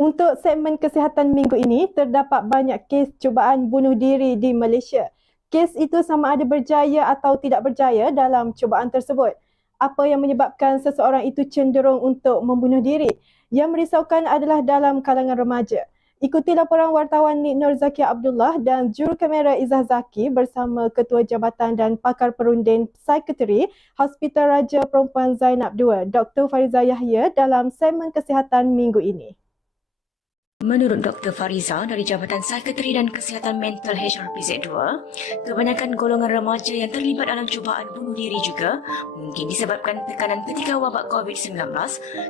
Untuk segmen kesihatan minggu ini, terdapat banyak kes cubaan bunuh diri di Malaysia. Kes itu sama ada berjaya atau tidak berjaya dalam cubaan tersebut. Apa yang menyebabkan seseorang itu cenderung untuk membunuh diri? Yang merisaukan adalah dalam kalangan remaja. Ikuti laporan wartawan Nik Nur Zakia Abdullah dan juru kamera Izzah Zaki bersama Ketua Jabatan dan Pakar Perunding Psikiatri Hospital Raja Perempuan Zainab II, Dr. Fariza Yahya dalam segmen kesihatan minggu ini. Menurut Dr. Fariza dari Jabatan Psikiatri dan Kesihatan Mental HRPZ2, kebanyakan golongan remaja yang terlibat dalam cubaan bunuh diri juga mungkin disebabkan tekanan ketika wabak COVID-19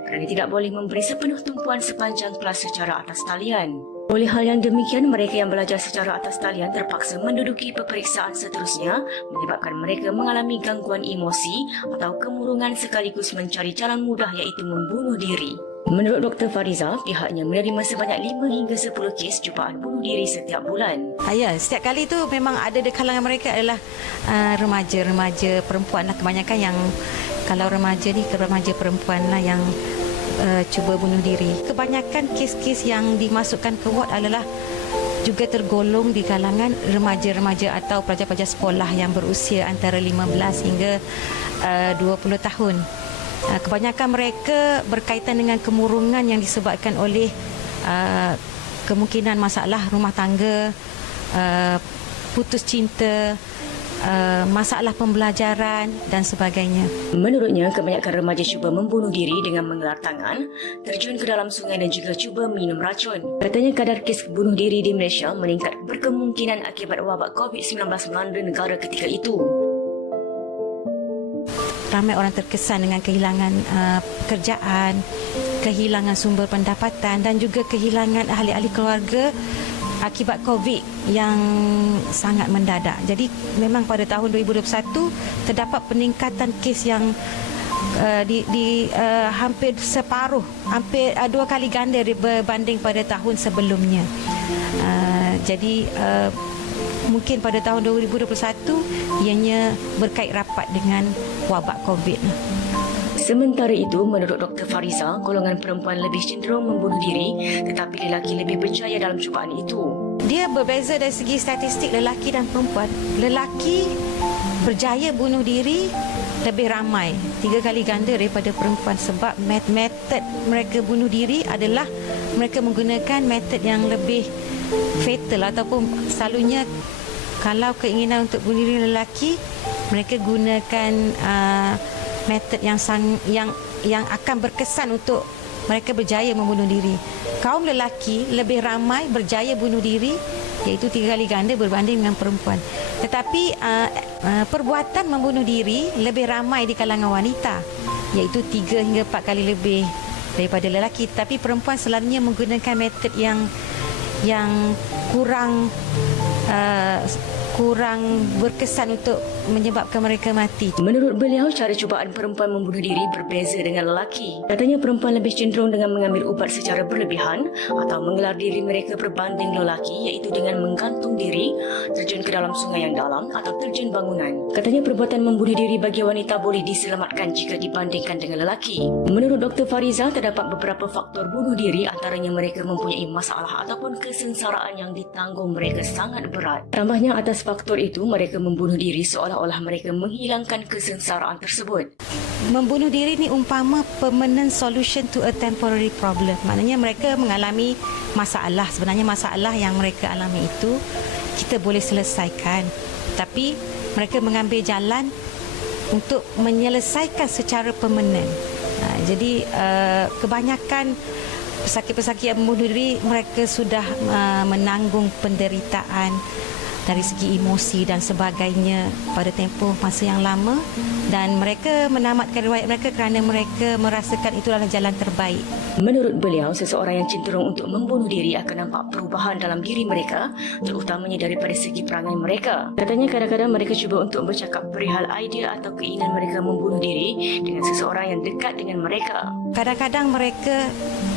kerana tidak boleh memberi sepenuh tumpuan sepanjang kelas secara atas talian. Oleh hal yang demikian, mereka yang belajar secara atas talian terpaksa menduduki peperiksaan seterusnya menyebabkan mereka mengalami gangguan emosi atau kemurungan sekaligus mencari jalan mudah iaitu membunuh diri. Menurut Dr. Fariza, pihaknya menerima sebanyak 5 hingga 10 kes cubaan bunuh diri setiap bulan. Ya, setiap kali tu memang ada di kalangan mereka adalah remaja perempuan lah kebanyakan yang kalau remaja ni remaja perempuan lah yang cuba bunuh diri. Kebanyakan kes-kes yang dimasukkan ke ward adalah juga tergolong di kalangan remaja-remaja atau pelajar-pelajar sekolah yang berusia antara 15 hingga 20 tahun. Kebanyakan mereka berkaitan dengan kemurungan yang disebabkan oleh kemungkinan masalah rumah tangga, putus cinta, masalah pembelajaran dan sebagainya. Menurutnya, kebanyakan remaja cuba membunuh diri dengan menggelar tangan, terjun ke dalam sungai dan juga cuba minum racun. Katanya kadar kes bunuh diri di Malaysia meningkat berkemungkinan akibat wabak COVID-19 melanda negara ketika itu. Ramai orang terkesan dengan kehilangan pekerjaan, kehilangan sumber pendapatan dan juga kehilangan ahli-ahli keluarga akibat COVID yang sangat mendadak. Jadi memang pada tahun 2021 terdapat peningkatan kes yang hampir separuh, hampir 2 kali ganda berbanding pada tahun sebelumnya. Jadi mungkin pada tahun 2021 ianya berkait rapat dengan wabak COVID. Sementara itu, menurut Dr. Fariza, golongan perempuan lebih cenderung membunuh diri tetapi lelaki lebih berjaya dalam cubaan itu. Dia berbeza dari segi statistik lelaki dan perempuan. Lelaki berjaya bunuh diri lebih ramai, 3 kali ganda daripada perempuan sebab metod mereka bunuh diri adalah mereka menggunakan metod yang lebih fatal ataupun selalunya kalau keinginan untuk bunuh diri lelaki mereka gunakan metod yang akan berkesan untuk mereka berjaya membunuh diri. Kaum lelaki lebih ramai berjaya bunuh diri iaitu 3 kali ganda berbanding dengan perempuan. Tetapi perbuatan membunuh diri lebih ramai di kalangan wanita iaitu 3 hingga 4 kali lebih daripada lelaki. Tapi perempuan selalunya menggunakan metod yang kurang berkesan untuk menyebabkan mereka mati. Menurut beliau, cara cubaan perempuan membunuh diri berbeza dengan lelaki. Katanya perempuan lebih cenderung dengan mengambil ubat secara berlebihan atau menggelar diri mereka berbanding lelaki iaitu dengan menggantung diri, terjun ke dalam sungai yang dalam atau terjun bangunan. Katanya perbuatan membunuh diri bagi wanita boleh diselamatkan jika dibandingkan dengan lelaki. Menurut Dr. Fariza, terdapat beberapa faktor bunuh diri antaranya mereka mempunyai masalah ataupun kesengsaraan yang ditanggung mereka sangat berat. Tambahnya atas faktor itu, mereka membunuh diri seolah-olah mereka menghilangkan kesengsaraan tersebut. Membunuh diri ni umpama permanent solution to a temporary problem. Maknanya mereka mengalami masalah. Sebenarnya masalah yang mereka alami itu kita boleh selesaikan. Tapi mereka mengambil jalan untuk menyelesaikan secara permanent. Jadi kebanyakan pesakit-pesakit yang membunuh diri mereka sudah menanggung penderitaan dari segi emosi dan sebagainya pada tempoh masa yang lama dan mereka menamatkan riwayat mereka kerana mereka merasakan itu adalah jalan terbaik. Menurut beliau, seseorang yang cenderung untuk membunuh diri akan nampak perubahan dalam diri mereka, terutamanya daripada segi perangai mereka. Katanya kadang-kadang mereka cuba untuk bercakap perihal idea atau keinginan mereka membunuh diri dengan seseorang yang dekat dengan mereka. Kadang-kadang mereka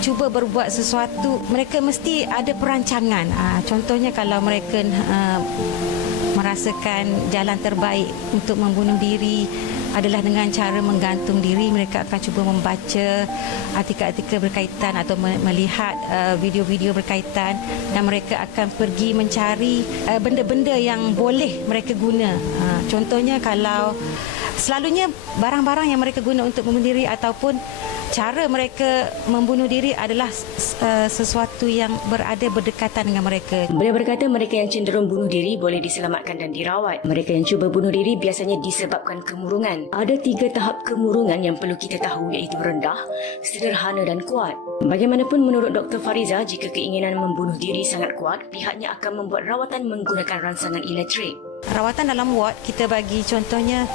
cuba berbuat sesuatu, mereka mesti ada perancangan. Contohnya kalau mereka merasakan jalan terbaik untuk membunuh diri, adalah dengan cara menggantung diri. Mereka akan cuba membaca artikel-artikel berkaitan atau melihat video-video berkaitan, dan mereka akan pergi mencari benda-benda yang boleh mereka guna. Contohnya kalau selalunya barang-barang yang mereka guna untuk membunuh diri ataupun cara mereka membunuh diri adalah sesuatu yang berada berdekatan dengan mereka. Beliau berkata mereka yang cenderung bunuh diri boleh diselamatkan dan dirawat. Mereka yang cuba bunuh diri biasanya disebabkan kemurungan. Ada 3 tahap kemurungan yang perlu kita tahu, iaitu rendah, sederhana dan kuat. Bagaimanapun menurut Dr. Fariza, jika keinginan membunuh diri sangat kuat, pihaknya akan membuat rawatan menggunakan rangsangan elektrik. Rawatan dalam ward kita bagi contohnya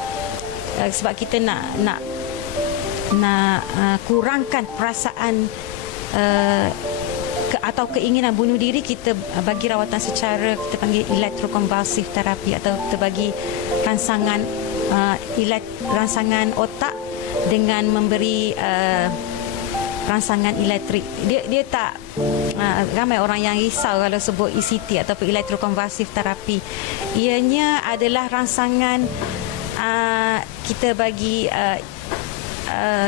sebab kita nak kurangkan perasaan atau keinginan bunuh diri, kita bagi rawatan secara kita panggil electroconvulsive therapy, atau kita bagi rangsangan otak dengan memberi rangsangan elektrik. Dia tak ramai orang yang risau kalau sebut ECT ataupun electroconvulsive therapy. Ianya adalah rangsangan kita bagi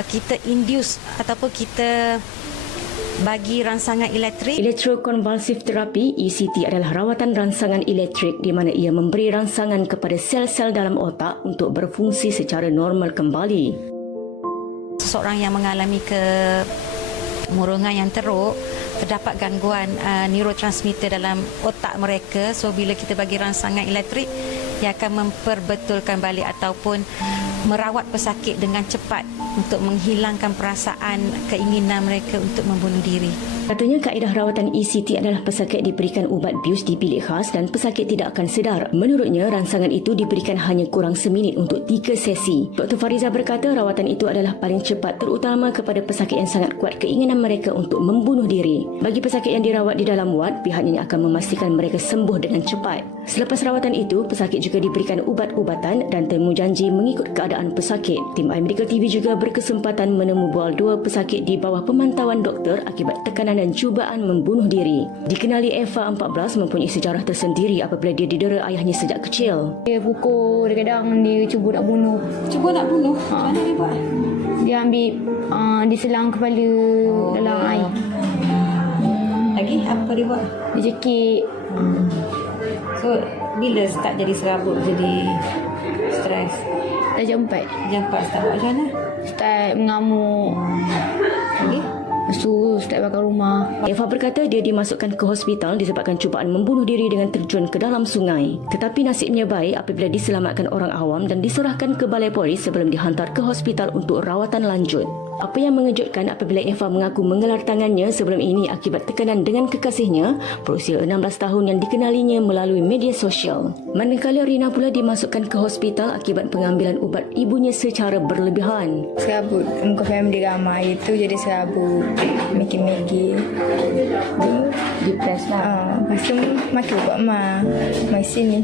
kita induce ataupun kita bagi rangsangan elektrik. Electroconvulsive therapy ECT adalah rawatan rangsangan elektrik di mana ia memberi rangsangan kepada sel-sel dalam otak untuk berfungsi secara normal kembali. Seseorang yang mengalami kemurungan yang teruk, terdapat gangguan neurotransmitter dalam otak mereka. So bila kita bagi rangsangan elektrik, ia akan memperbetulkan balik ataupun merawat pesakit dengan cepat untuk menghilangkan perasaan keinginan mereka untuk membunuh diri. Katanya kaedah rawatan ECT adalah pesakit diberikan ubat bius di bilik khas dan pesakit tidak akan sedar. Menurutnya, rangsangan itu diberikan hanya kurang seminit untuk 3 sesi. Dr. Fariza berkata rawatan itu adalah paling cepat terutama kepada pesakit yang sangat kuat keinginan mereka untuk membunuh diri. Bagi pesakit yang dirawat di dalam ward, pihaknya akan memastikan mereka sembuh dengan cepat. Selepas rawatan itu, pesakit juga diberikan ubat-ubatan dan temu janji mengikut keadaan pesakit. Tim iMedical TV juga berkesempatan menemubual 2 pesakit di bawah pemantauan doktor akibat tekanan dan cubaan membunuh diri. Dikenali Eva 14 mempunyai sejarah tersendiri apabila dia didera ayahnya sejak kecil. Dia pukul, kadang-kadang dia cuba nak bunuh. Cuba nak bunuh? Macam mana dia buat? Dia ambil, dia selang kepala dalam air. Lagi apa dia buat? Dia cekik. So, bila start jadi serabut, jadi stres? Dah jam 4. Jam 4 start buat macam mana? Start mengamuk. Lagi? Lepas tu start bakar rumah. Eva berkata dia dimasukkan ke hospital disebabkan cubaan membunuh diri dengan terjun ke dalam sungai. Tetapi nasibnya baik apabila diselamatkan orang awam dan diserahkan ke balai polis sebelum dihantar ke hospital untuk rawatan lanjut. Apa yang mengejutkan apabila Eva mengaku mengelar tangannya sebelum ini akibat tekanan dengan kekasihnya berusia 16 tahun yang dikenalinya melalui media sosial. Manakala Rina pula dimasukkan ke hospital akibat pengambilan ubat ibunya secara berlebihan. Serabut. Muka family ramai. Itu jadi serabut. Maki-maki. Depressed lah. Lepas tu maki ubat ma. Mai sini.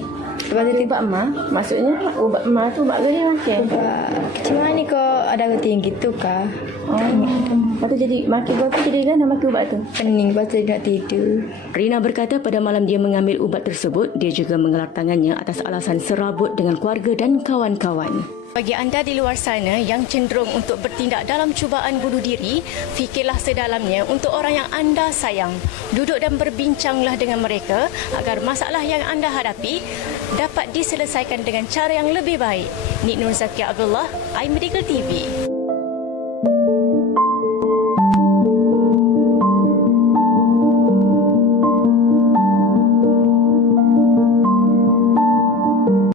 Lepas tu ubat ma? Maksudnya ubat ma tu ubat gini makan? Ubat. Macam mana kau ada tinggi tu kah? Lepas tu jadi maki ubat tu jadi kan maki ubat tu? Pening. Lepas tu nak tidur. Rina berkata pada malam dia mengambil ubat tersebut, dia juga mengelar tangannya atas alasan serabut dengan keluarga dan kawan-kawan. Bagi anda di luar sana yang cenderung untuk bertindak dalam cubaan bunuh diri, fikirlah sedalamnya untuk orang yang anda sayang. Duduk dan berbincanglah dengan mereka agar masalah yang anda hadapi dapat diselesaikan dengan cara yang lebih baik. Nik Nur Zakia Abdullah, iMedical TV.